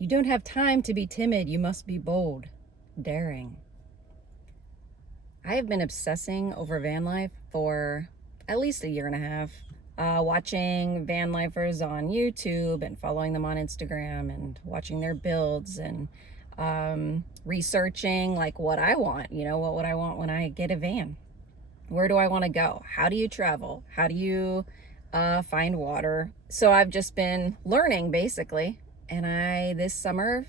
You don't have time to be timid. You must be bold, daring. I have been obsessing over van life for at least a year and a half. Watching van lifers on YouTube and following them on Instagram and watching their builds and researching like what I want. What would I want when I get a van? Where do I want to go? How do you travel? How do you find water? So I've just been learning basically. And I, this summer,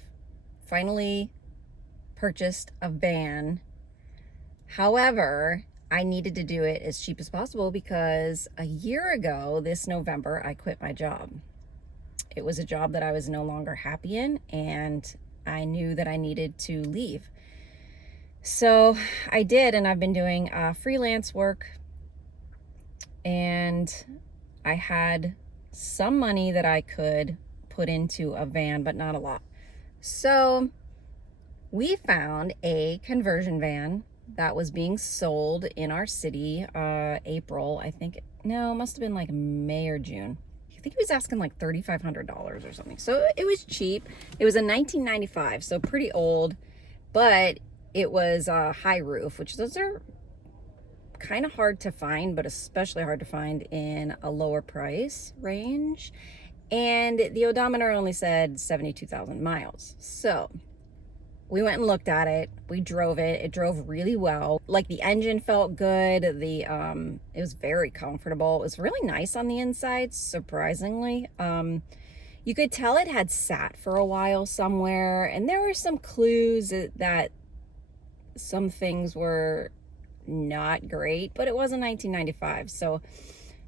finally purchased a van. However, I needed to do it as cheap as possible because a year ago, this November, I quit my job. It was a job that I was no longer happy in, and I knew that I needed to leave. So I did, and I've been doing freelance work, and I had some money that I could put into a van, but not a lot. So we found a conversion van that was being sold in our city, April, I think. No, it must have been like May or June. I think he was asking like $3,500 or something. So it was cheap. It was a 1995, so pretty old, but it was a high roof, which those are kind of hard to find, but especially hard to find in a lower price range. And the odometer only said 72,000 miles. So we went and looked at it. We drove it. It drove really well. Like the engine felt good. It was very comfortable. It was really nice on the inside, surprisingly. You could tell it had sat for a while somewhere, and there were some clues that some things were not great, but it was a 1995. So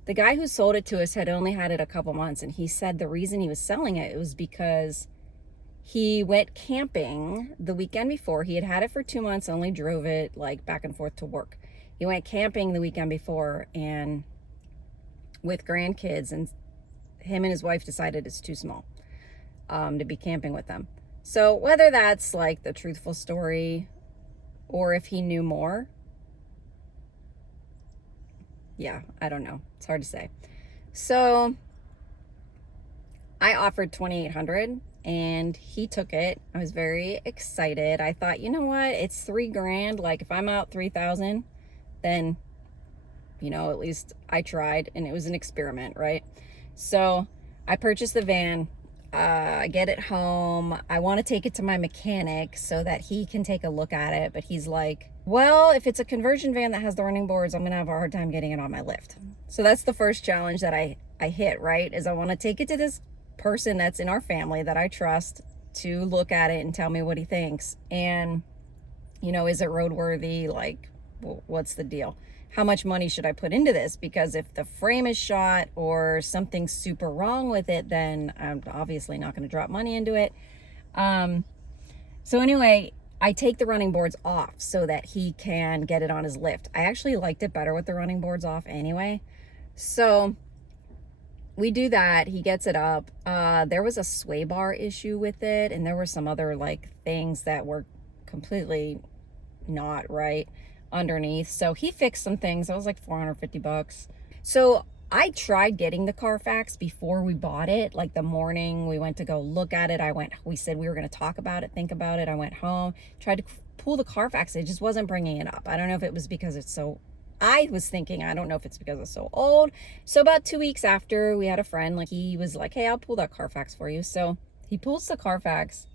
the guy who sold it to us had only had it a couple months, and he said the reason he was selling it was because he went camping the weekend before. He had had it for 2 months, only drove it like back and forth to work. He went camping the weekend before and with grandkids, and him and his wife decided it's too small to be camping with them. So whether that's like the truthful story or if he knew more, yeah, I don't know. It's hard to say. So I offered $2,800 and he took it. I was very excited. I thought, you know what? It's $3,000. Like if I'm out 3,000, then, at least I tried, and it was an experiment, right? So I purchased the van. I get it home. I want to take it to my mechanic so that he can take a look at it. But he's like, well, if it's a conversion van that has the running boards, I'm going to have a hard time getting it on my lift. So that's the first challenge that I hit, right? Is I want to take it to this person that's in our family that I trust to look at it and tell me what he thinks. And, is it roadworthy? Like, what's the deal? How much money should I put into this? Because if the frame is shot or something's super wrong with it, then I'm obviously not going to drop money into it. So anyway, I take the running boards off so that he can get it on his lift. I actually liked it better with the running boards off anyway. So we do that. He gets it up. There was a sway bar issue with it, and there were some other like things that were completely not right underneath. So he fixed some things. It was like $450. So I tried getting the Carfax before we bought it. Like the morning we went to go look at it, we said we were going to talk about it, think about it. I went home, tried to pull the Carfax. It just wasn't bringing it up. I don't know if it was because I was thinking, I don't know if it's because it's so old. So about 2 weeks after, we had a friend, like he was like, hey, I'll pull that Carfax for you. So he pulls the Carfax.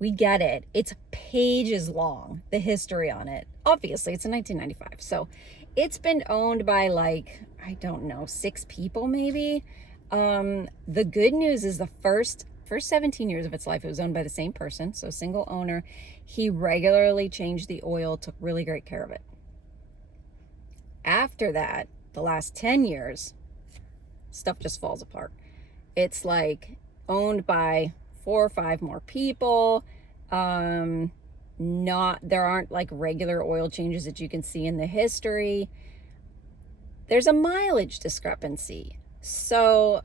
We get it. It's pages long, the history on it. Obviously, it's a 1995. So it's been owned by like, I don't know, 6 people maybe. The good news is the first 17 years of its life, it was owned by the same person. So single owner. He regularly changed the oil, took really great care of it. After that, the last 10 years, stuff just falls apart. It's like owned by 4 or 5 more people. There aren't like regular oil changes that you can see in the history. There's a mileage discrepancy. So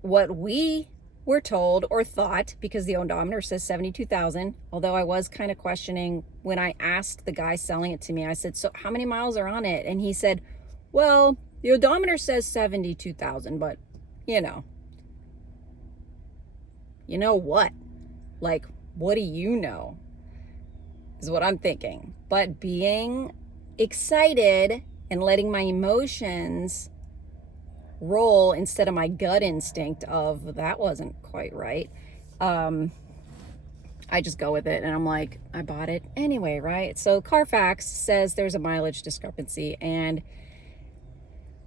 what we were told or thought, because the odometer says 72,000, although I was kind of questioning when I asked the guy selling it to me, I said, so how many miles are on it? And he said, well, the odometer says 72,000, but you know what? Like, what do you know? Is what I'm thinking. But being excited and letting my emotions roll instead of my gut instinct of that wasn't quite right. I just go with it and I'm like, I bought it anyway, right? So Carfax says there's a mileage discrepancy, and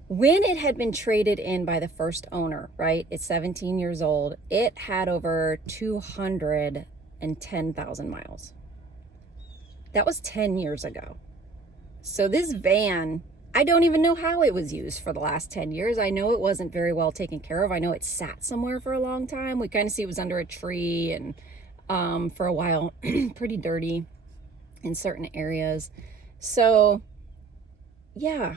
when it had been traded in by the first owner, right? It's 17 years old. It had over 210,000 miles. That was 10 years ago. So this van, I don't even know how it was used for the last 10 years. I know it wasn't very well taken care of. I know it sat somewhere for a long time. We kind of see it was under a tree and for a while, pretty dirty in certain areas. So yeah,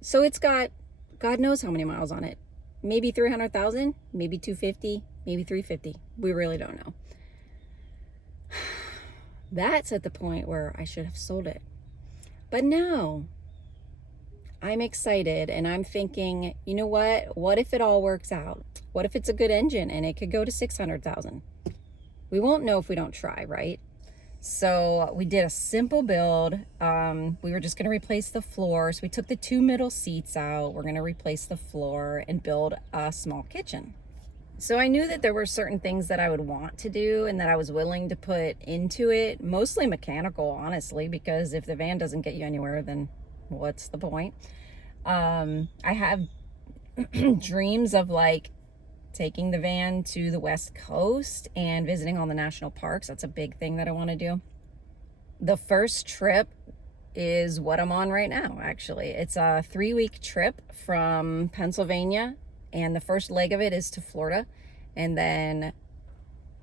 so it's got, God knows how many miles on it. Maybe 300,000, maybe 250, maybe 350. We really don't know. That's at the point where I should have sold it. But no, I'm excited and I'm thinking, you know what? What if it all works out? What if it's a good engine and it could go to 600,000? We won't know if we don't try, right? So we did a simple build. We were just going to replace the floor. So we took the 2 middle seats out. We're going to replace the floor and build a small kitchen. So I knew that there were certain things that I would want to do and that I was willing to put into it, mostly mechanical, honestly, because if the van doesn't get you anywhere, then what's the point? I have dreams of like taking the van to the West Coast and visiting all the national parks. That's a big thing that I want to do. The first trip is what I'm on right now, actually. It's a 3-week trip from Pennsylvania, and the first leg of it is to Florida. And then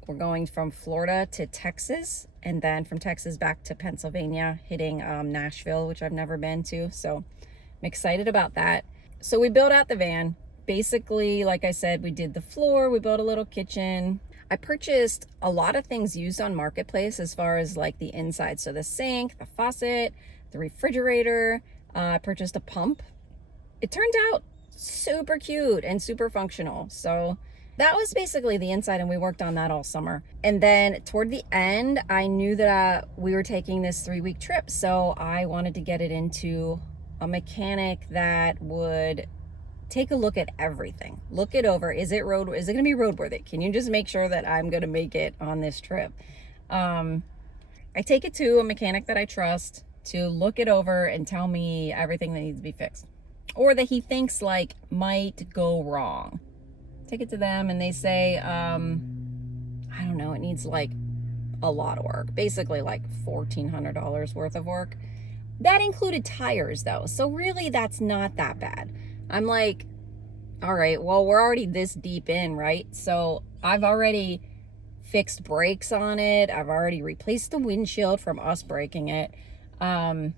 we're going from Florida to Texas, and then from Texas back to Pennsylvania, hitting Nashville, which I've never been to. So I'm excited about that. So we built out the van. Basically, like I said, we did the floor, we built a little kitchen. I purchased a lot of things used on Marketplace as far as like the inside. So the sink, the faucet, the refrigerator. I purchased a pump. It turned out super cute and super functional. So that was basically the inside, and we worked on that all summer. And then toward the end, I knew that we were taking this 3-week trip. So I wanted to get it into a mechanic that would take a look at everything. Look it over. Is it going to be roadworthy? Can you just make sure that I'm going to make it on this trip? I take it to a mechanic that I trust to look it over and tell me everything that needs to be fixed, or that he thinks like might go wrong. Take it to them and they say, I don't know, it needs like a lot of work, basically like $1,400 worth of work. That included tires though. So really that's not that bad. I'm like, all right, well, we're already this deep in, right? So I've already fixed brakes on it. I've already replaced the windshield from us breaking it. Some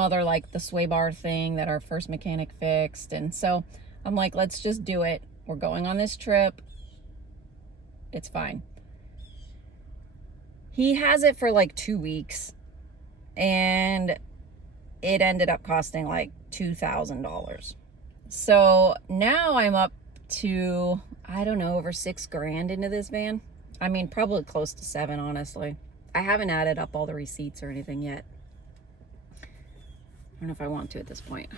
other like the sway bar thing that our first mechanic fixed. And so I'm like, let's just do it. We're going on this trip. It's fine. He has it for like 2 weeks, and it ended up costing like $2,000. So now I'm up to, I don't know, over $6,000 into this van. I mean, probably close to 7, honestly. I haven't added up all the receipts or anything yet. I don't know if I want to at this point.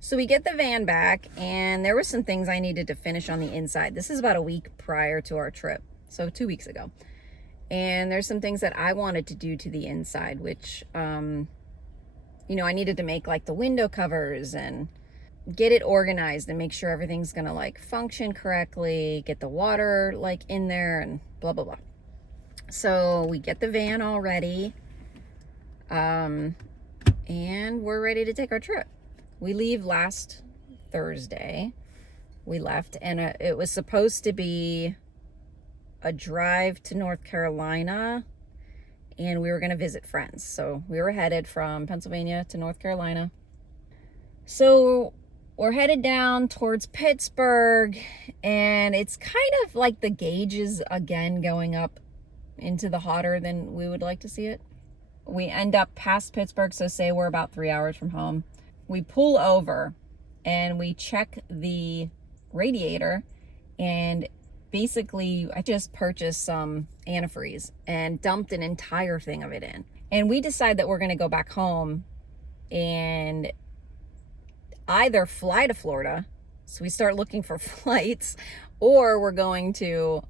So we get the van back, and there were some things I needed to finish on the inside. This is about a week prior to our trip, so 2 weeks ago. And there's some things that I wanted to do to the inside, which, you know, I needed to make like the window covers and get it organized and make sure everything's gonna like function correctly, get the water like in there and blah, blah, blah. So we get the van all ready, and we're ready to take our trip. We leave last Thursday. We left, and it was supposed to be a drive to North Carolina, and we were going to visit friends. So we were headed from Pennsylvania to North Carolina. So we're headed down towards Pittsburgh, and it's kind of like the gauge is again going up into the hotter than we would like to see it. We end up past Pittsburgh, so say we're about 3 hours from home. We pull over and we check the radiator, And basically, I just purchased some antifreeze and dumped an entire thing of it in. And we decide that we're going to go back home and either fly to Florida, so we start looking for flights, or we're going to,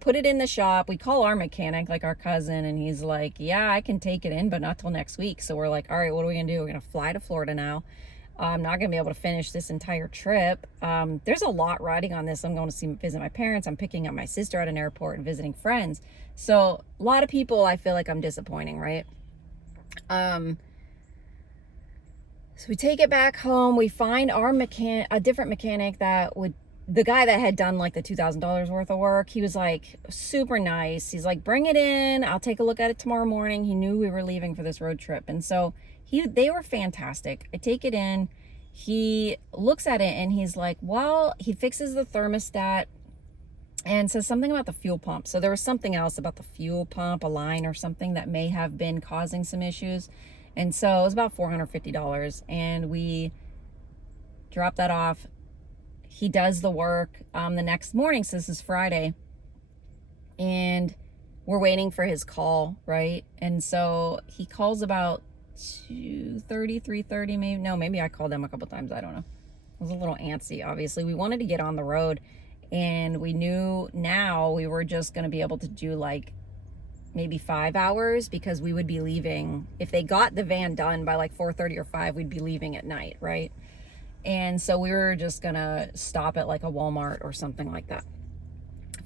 put it in the shop. We call our mechanic, like our cousin, and he's like, yeah, I can take it in, but not till next week. So we're like, all right, what are we gonna do? We're gonna fly to Florida now. I'm not gonna be able to finish this entire trip. There's a lot riding on this. I'm going to visit my parents. I'm picking up my sister at an airport and visiting friends. So a lot of people, I feel like I'm disappointing, right? So we take it back home. We find a different mechanic the guy that had done like the $2,000 worth of work. He was like super nice. He's like, bring it in. I'll take a look at it tomorrow morning. He knew we were leaving for this road trip. And so they were fantastic. I take it in. He looks at it and he's like, well, he fixes the thermostat and says something about the fuel pump. So there was something else about the fuel pump, a line or something that may have been causing some issues. And so it was about $450, and we dropped that off. He does the work the next morning, so this is Friday, and we're waiting for his call, right? And so he calls about 2:30, 3:30, maybe I called him a couple times, I don't know. I was a little antsy, obviously. We wanted to get on the road, and we knew now we were just going to be able to do like maybe 5 hours, because we would be leaving, if they got the van done by like 4:30 or 5, we'd be leaving at night, right? And so we were just gonna stop at like a Walmart or something like that,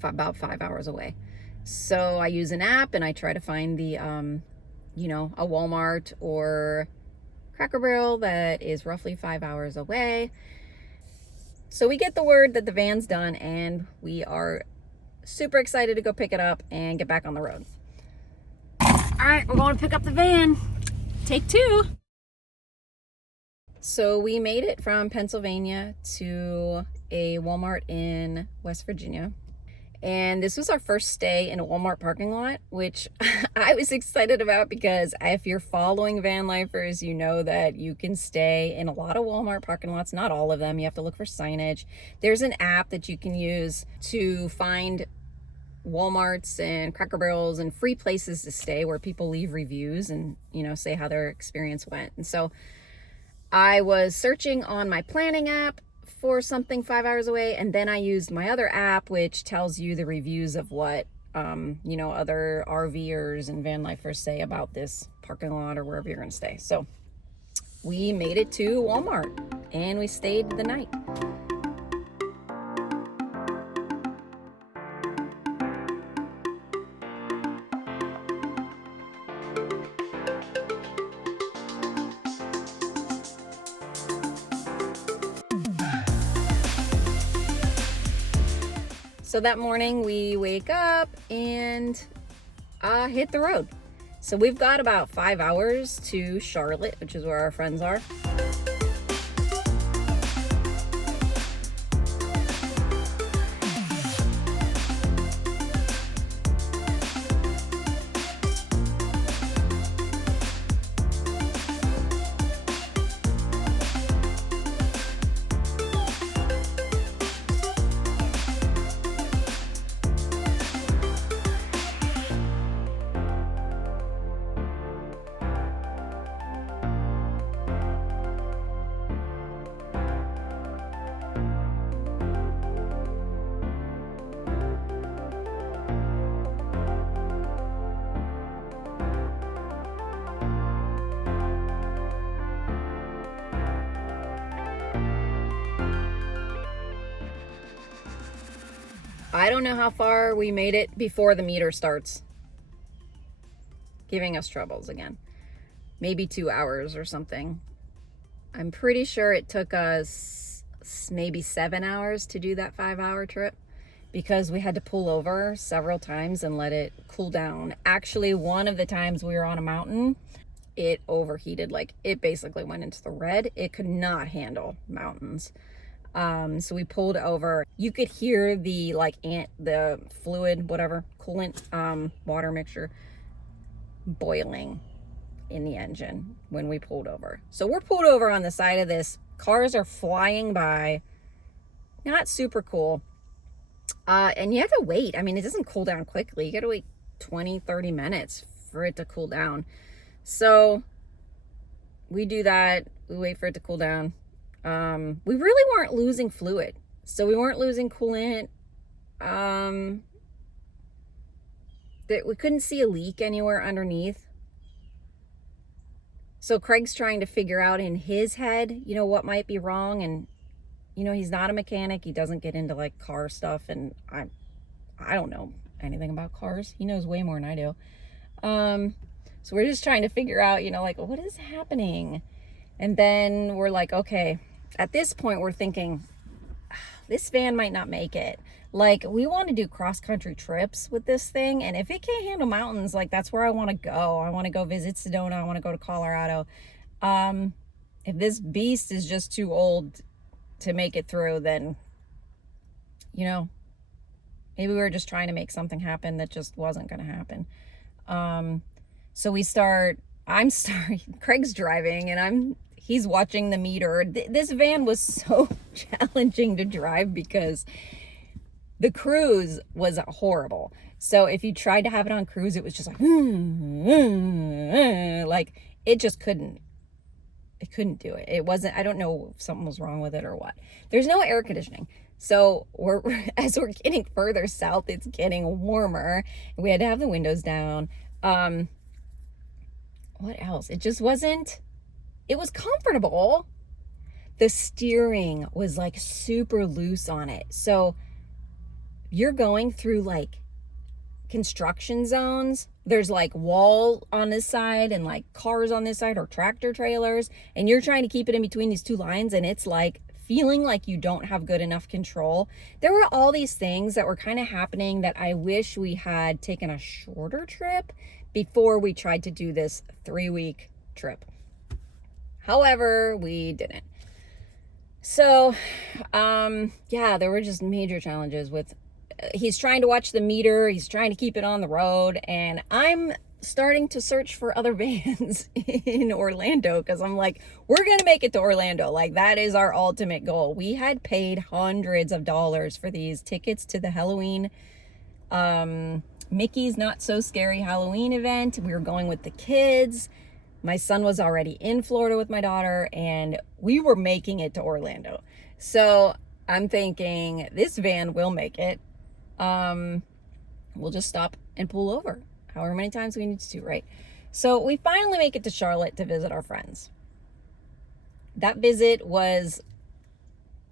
about 5 hours away. So I use an app and I try to find the a Walmart or Cracker Barrel that is roughly 5 hours away. So we get the word that the van's done, and we are super excited to go pick it up and get back on the road. All right, we're going to pick up the van. Take 2. So we made it from Pennsylvania to a Walmart in West Virginia. And this was our first stay in a Walmart parking lot, which I was excited about, because if you're following van lifers, you know that you can stay in a lot of Walmart parking lots, not all of them. You have to look for signage. There's an app that you can use to find Walmarts and Cracker Barrels and free places to stay where people leave reviews and, say how their experience went. And so I was searching on my planning app for something 5 hours away, and then I used my other app, which tells you the reviews of what other RVers and van lifers say about this parking lot or wherever you're going to stay. So we made it to Walmart and we stayed the night. So that morning we wake up and hit the road. So we've got about 5 hours to Charlotte, which is where our friends are. I don't know how far we made it before the meter starts giving us troubles again. Maybe 2 hours or something. I'm pretty sure it took us maybe 7 hours to do that 5-hour trip, because we had to pull over several times and let it cool down. Actually, one of the times we were on a mountain, it overheated. Like, it basically went into the red. It could not handle mountains. So we pulled over. You could hear the the fluid, whatever, coolant, water mixture boiling in the engine when we pulled over. So we're pulled over on the side of this. Cars are flying by. not super cool. And you have to wait. I mean, it doesn't cool down quickly. You got to wait 20, 30 minutes for it to cool down. So we do that. We wait for it to cool down. We really weren't losing fluid. So we weren't losing coolant. We couldn't see a leak anywhere underneath. So Craig's trying to figure out in his head, you know, what might be wrong. And, you know, he's not a mechanic. He doesn't get into like car stuff. And I don't know anything about cars. He knows way more than I do. So we're just trying to figure out, you know, like, what is happening? And then we're like, okay, at this point we're thinking, this van might not make it. Like, we want to do cross-country trips with this thing, and if it can't handle mountains, like, that's where I want to go. I want to go visit Sedona. I want to go to Colorado. If this beast is just too old to make it through, then, you know, maybe we were just trying to make something happen that just wasn't going to happen. So Craig's driving, and he's watching the meter. This van was so challenging to drive because the cruise was horrible. So if you tried to have it on cruise, it was just like, like it just couldn't. It couldn't do it. It wasn't, I don't know if something was wrong with it or what. There's no air conditioning. So as we're getting further south, it's getting warmer. We had to have the windows down. What else? It just wasn't, it was comfortable. The steering was like super loose on it. So you're going through like construction zones. There's like wall on this side and like cars on this side or tractor trailers. And you're trying to keep it in between these two lines. And it's like feeling like you don't have good enough control. There were all these things that were kind of happening that I wish we had taken a shorter trip before we tried to do this 3-week trip. However, we didn't. So, yeah, there were just major challenges with, he's trying to watch the meter. He's trying to keep it on the road. And I'm starting to search for other vans in Orlando because I'm like, we're going to make it to Orlando. Like, that is our ultimate goal. We had paid hundreds of dollars for these tickets to the Halloween, Mickey's Not So Scary Halloween event. We were going with the kids. My son was already in Florida with my daughter, and we were making it to Orlando. So I'm thinking this van will make it. We'll just stop and pull over however many times we need to, right? So we finally make it to Charlotte to visit our friends. That visit was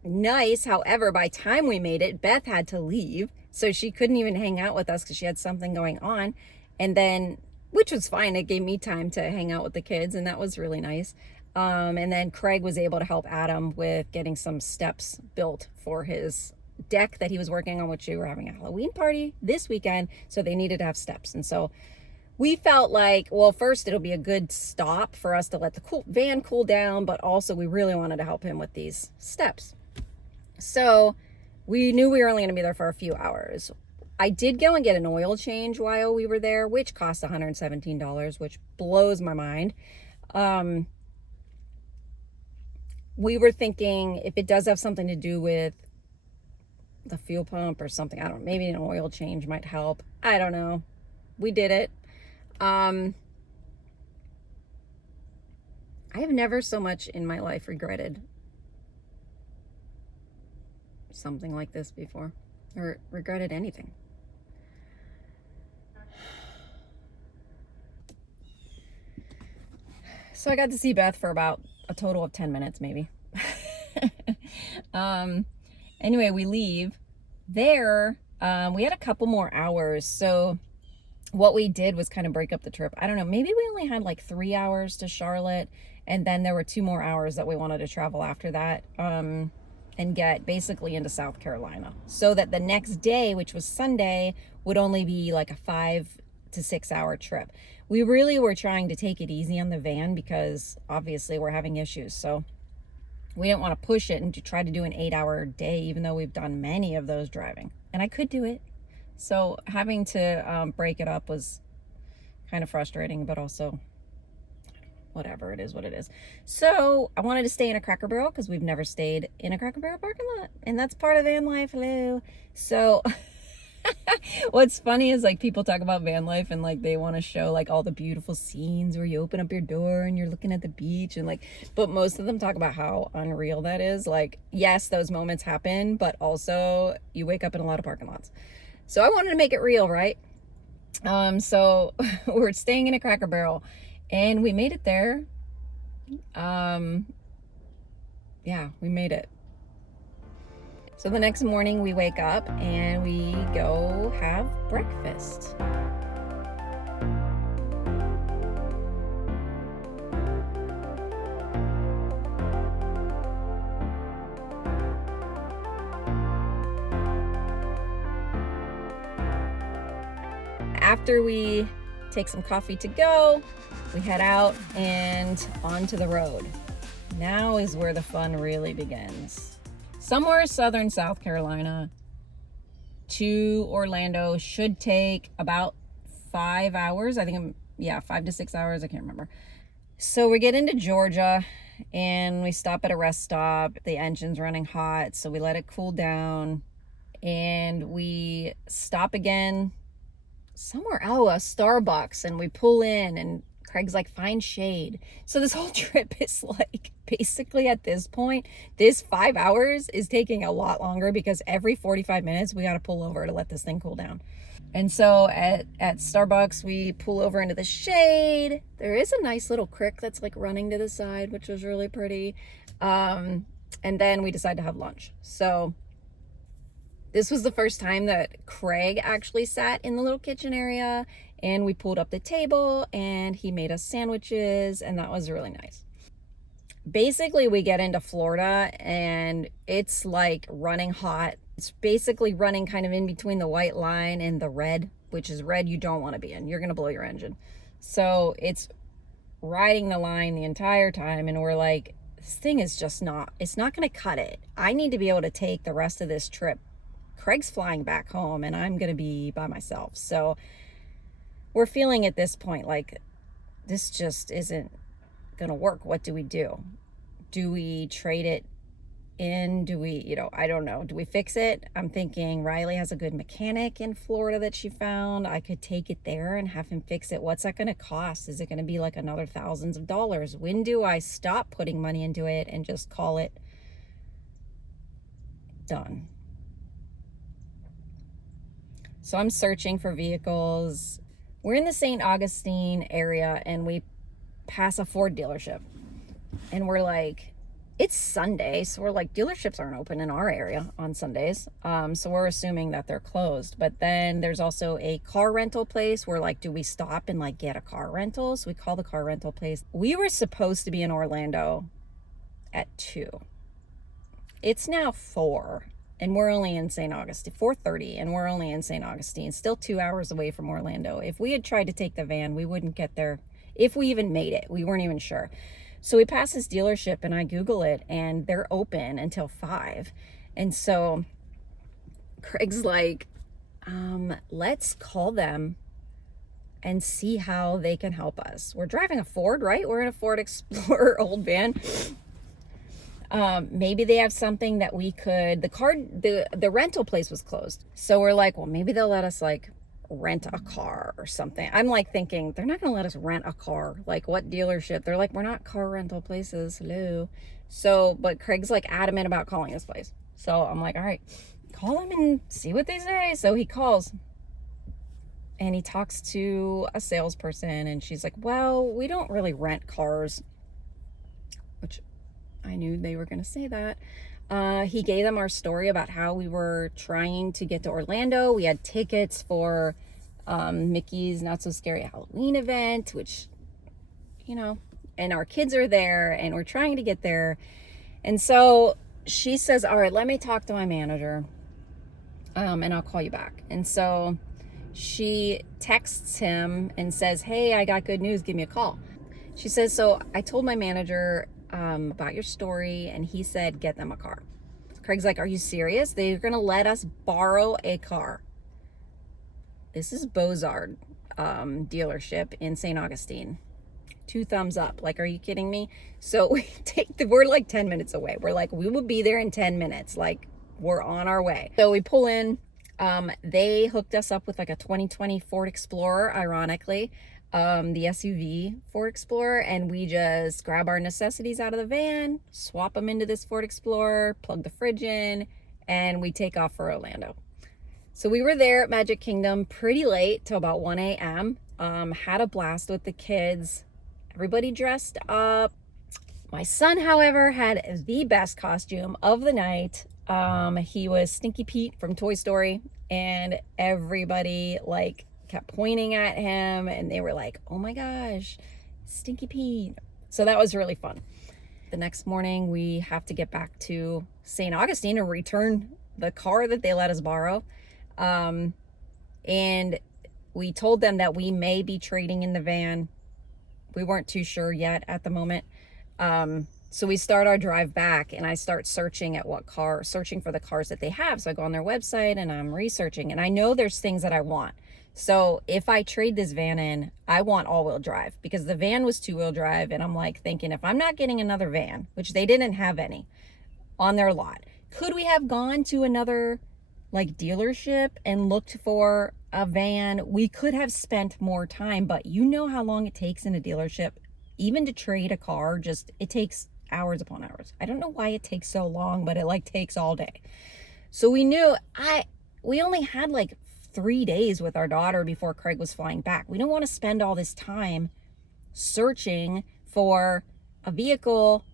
nice. However, by the time we made it, Beth had to leave. So she couldn't even hang out with us because she had something going on. And then, which was fine. It gave me time to hang out with the kids, and that was really nice. And then Craig was able to help Adam with getting some steps built for his deck that he was working on, which we were having a Halloween party this weekend. So they needed to have steps. And so we felt like, well, first it'll be a good stop for us to let the van cool down, but also we really wanted to help him with these steps. So we knew we were only going to be there for a few hours. I did go and get an oil change while we were there, which cost $117, which blows my mind. We were thinking if it does have something to do with the fuel pump or something, I don't know, maybe an oil change might help. I don't know. We did it. I have never so much in my life regretted something like this before, or regretted anything. So I got to see Beth for about a total of 10 minutes, maybe. Anyway, we leave there. We had a couple more hours. So what we did was kind of break up the trip. I don't know, maybe we only had like 3 hours to Charlotte. And then there were 2 more hours that we wanted to travel after that. And get basically into South Carolina. So that the next day, which was Sunday, would only be like a 5 to 6 hour trip. We really were trying to take it easy on the van because obviously we're having issues. So we didn't want to push it and to try to do an 8-hour day, even though we've done many of those driving. And I could do it. So having to break it up was kind of frustrating, but also whatever, it is what it is. So I wanted to stay in a Cracker Barrel because we've never stayed in a Cracker Barrel parking lot, and that's part of van life. Hello. So what's funny is like people talk about van life and like they want to show like all the beautiful scenes where you open up your door and you're looking at the beach and like, but most of them talk about how unreal that is. Like, yes, those moments happen, but also you wake up in a lot of parking lots. So I wanted to make it real, right? So we're staying in a Cracker Barrel and we made it there. Yeah, we made it. So the next morning we wake up and we go have breakfast. After we take some coffee to go, we head out and onto the road. Now is where the fun really begins. Somewhere southern South Carolina to Orlando should take about 5 hours. I think, 5 to 6 hours. I can't remember. So we get into Georgia and we stop at a rest stop. The engine's running hot, so we let it cool down. And we stop again somewhere, a Starbucks, and we pull in and Craig's like, find shade. So this whole trip is like, basically at this point, this 5 hours is taking a lot longer because every 45 minutes we got to pull over to let this thing cool down. And so at Starbucks, we pull over into the shade. There is a nice little creek that's like running to the side, which was really pretty. And then we decide to have lunch. So this was the first time that Craig actually sat in the little kitchen area, and we pulled up the table and he made us sandwiches, and that was really nice. Basically, we get into Florida and it's like running hot. It's basically running kind of in between the white line and the red, which is red you don't want to be in. You're going to blow your engine. So it's riding the line the entire time, and we're like, this thing is just not, it's not going to cut it. I need to be able to take the rest of this trip. Craig's flying back home and I'm going to be by myself. So we're feeling at this point like this just isn't going to work. What do we do? Do we trade it in? Do we, I don't know. Do we fix it? I'm thinking Riley has a good mechanic in Florida that she found. I could take it there and have him fix it. What's that going to cost? Is it going to be like another thousands of dollars? When do I stop putting money into it and just call it done? So I'm searching for vehicles. We're in the St. Augustine area and we pass a Ford dealership. And we're like, it's Sunday. So we're like, dealerships aren't open in our area on Sundays. So we're assuming that they're closed. But then there's also a car rental place. We're like, do we stop and like get a car rental? So we call the car rental place. We were supposed to be in Orlando at 2. It's now 4. And we're only in St. Augustine, 4:30, and we're only in St. Augustine, still 2 hours away from Orlando. If we had tried to take the van, we wouldn't get there. If we even made it, we weren't even sure. So we pass this dealership and I Google it and they're open until 5. And so Craig's like, let's call them and see how they can help us. We're driving a Ford, right? We're in a Ford Explorer old van. Maybe they have something that we could, the rental place was closed. So we're like, well, maybe they'll let us like rent a car or something. I'm like thinking they're not going to let us rent a car. Like what dealership? They're like, we're not car rental places. Hello. So, but Craig's like adamant about calling this place. So I'm like, all right, call them and see what they say. So he calls and he talks to a salesperson and she's like, well, we don't really rent cars, which I knew they were going to say that. He gave them our story about how we were trying to get to Orlando. We had tickets for Mickey's Not So Scary Halloween event, which, and our kids are there and we're trying to get there. And so she says, all right, let me talk to my manager and I'll call you back. And so she texts him and says, hey, I got good news. Give me a call. She says, so I told my manager about your story and he said get them a car. Craig's like, are you serious? They're gonna let us borrow a car. This is Bozard dealership in St. Augustine. 2 thumbs up. Like, are you kidding me? So we're like 10 minutes away. We're like, we will be there in 10 minutes. Like, we're on our way. So we pull in. They hooked us up with like a 2020 Ford Explorer, ironically, the SUV Ford Explorer, and we just grab our necessities out of the van, swap them into this Ford Explorer, plug the fridge in, and we take off for Orlando. So we were there at Magic Kingdom pretty late, till about 1 a.m. Had a blast with the kids. Everybody dressed up. My son, however, had the best costume of the night. He was Stinky Pete from Toy Story, and everybody like kept pointing at him, and they were like, oh my gosh, Stinky Pete. So that was really fun. The next morning, we have to get back to St. Augustine and return the car that they let us borrow. And we told them that we may be trading in the van. We weren't too sure yet at the moment. So we start our drive back, and I start searching for the cars that they have. So I go on their website and I'm researching, and I know there's things that I want. So if I trade this van in, I want all-wheel drive, because the van was two-wheel drive, and I'm like thinking, if I'm not getting another van, which they didn't have any on their lot, could we have gone to another like dealership and looked for a van? We could have spent more time, but you know how long it takes in a dealership, even to trade a car. Just, it takes hours upon hours. I don't know why it takes so long, but it like takes all day. So we knew we only had like 3 days with our daughter before Craig was flying back. We don't want to spend all this time searching for a vehicle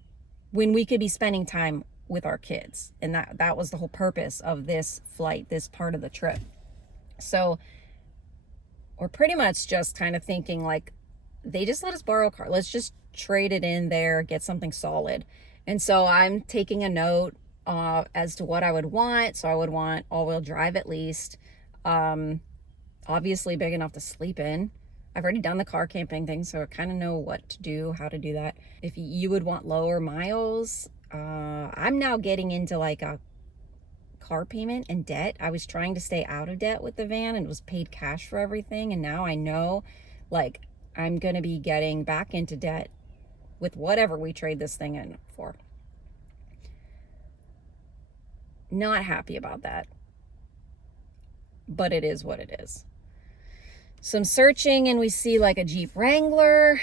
when we could be spending time with our kids. And that was the whole purpose of this flight, this part of the trip. So we're pretty much just kind of thinking like, they just let us borrow a car. Let's just trade it in there, get something solid. And so I'm taking a note as to what I would want. So I would want all-wheel drive at least. Obviously big enough to sleep in. I've already done the car camping thing, so I kind of know what to do, how to do that. If you would want lower miles, I'm now getting into like a car payment and debt. I was trying to stay out of debt with the van and was paid cash for everything. And now I know like I'm going to be getting back into debt with whatever we trade this thing in for. Not happy about that, but it is what it is. Some searching, and we see like a Jeep Wrangler.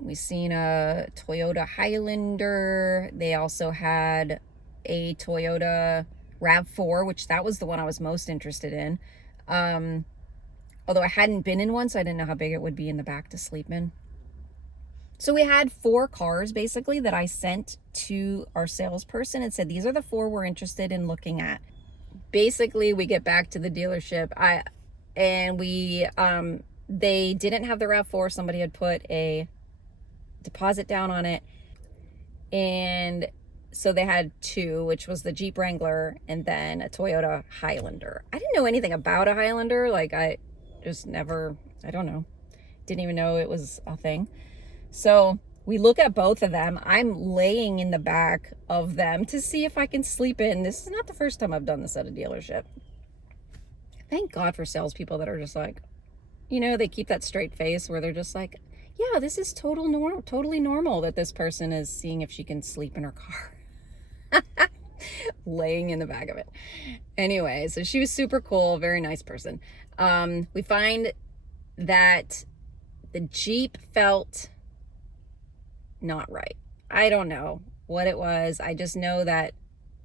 We've seen a Toyota Highlander. They also had a Toyota RAV4, which that was the one I was most interested in. Although I hadn't been in one, so I didn't know how big it would be in the back to sleep in. So we had 4 cars basically that I sent to our salesperson and said, these are the 4 we're interested in looking at. Basically, we get back to the dealership. They didn't have the RAV4. Somebody had put a deposit down on it. And so they had 2, which was the Jeep Wrangler and then a Toyota Highlander. I didn't know anything about a Highlander. Like I don't know. Didn't even know it was a thing. So we look at both of them. I'm laying in the back of them to see if I can sleep in. This is not the first time I've done this at a dealership. Thank God for salespeople that are just like, they keep that straight face where they're just like, yeah, this is totally normal that this person is seeing if she can sleep in her car. Laying in the back of it. Anyway, so she was super cool, very nice person. We find that the Jeep felt not right. I don't know what it was. I just know that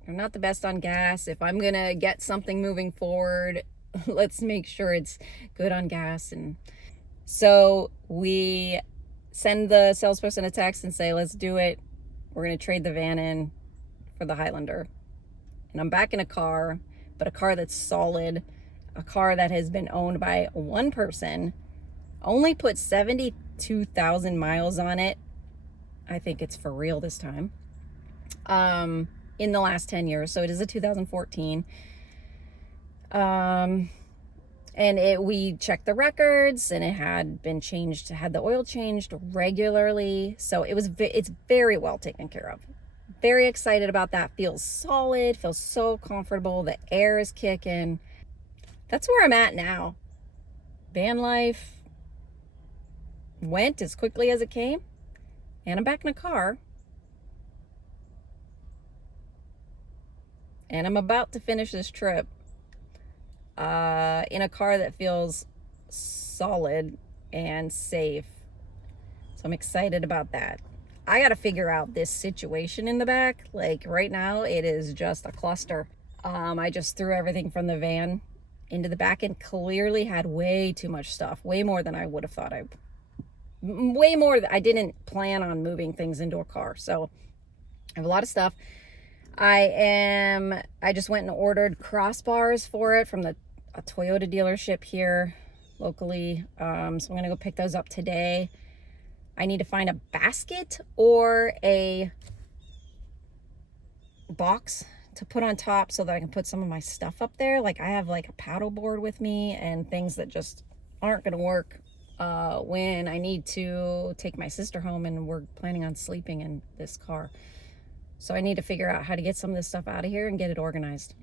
they're not the best on gas. If I'm gonna get something moving forward, let's make sure it's good on gas. And so we send the salesperson a text and say, let's do it. We're gonna trade the van in for the Highlander. And I'm back in a car, but a car that's solid, a car that has been owned by one person, only put 72,000 miles on it. I think it's for real this time. In the last 10 years. So it is a 2014. And we checked the records, and it had been changed, had the oil changed regularly. So it's very well taken care of. Very excited about that. Feels solid, feels so comfortable. The air is kicking. That's where I'm at now. Van life, went as quickly as it came, and I'm back in a car. And I'm about to finish this trip in a car that feels solid and safe. So I'm excited about that. I got to figure out this situation in the back. Like right now, it is just a cluster. I just threw everything from the van into the back and clearly had way too much stuff, way more than I would have thought way more. I didn't plan on moving things into a car. So I have a lot of stuff. I just went and ordered crossbars for it from a Toyota dealership here locally. So I'm going to go pick those up today. I need to find a basket or a box to put on top so that I can put some of my stuff up there. Like I have like a paddle board with me and things that just aren't going to work when I need to take my sister home and we're planning on sleeping in this car. So I need to figure out how to get some of this stuff out of here and get it organized.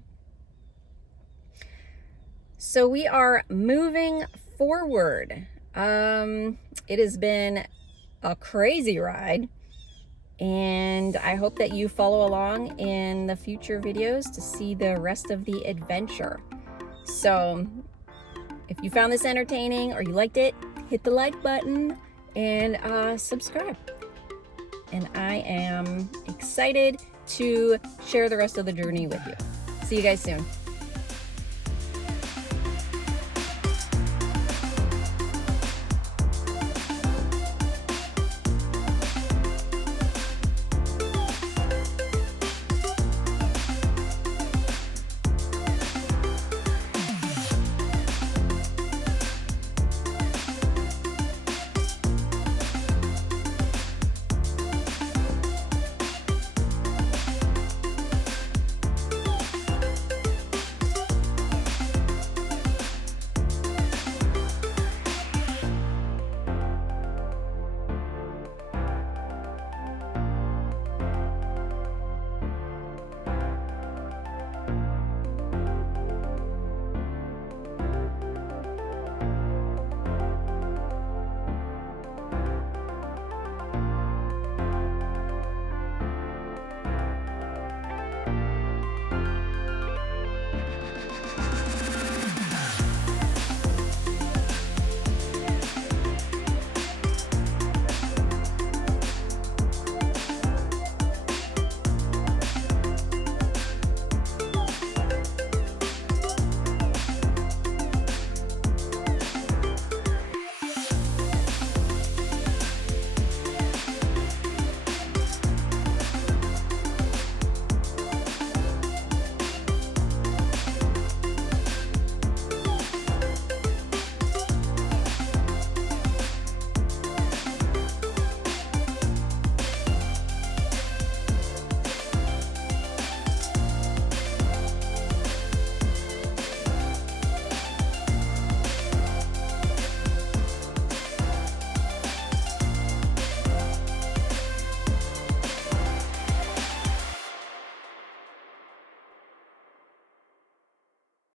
So we are moving forward. It has been a crazy ride, and I hope that you follow along in the future videos to see the rest of the adventure. So if you found this entertaining or you liked it, hit the like button and subscribe. And I am excited to share the rest of the journey with you. See you guys soon.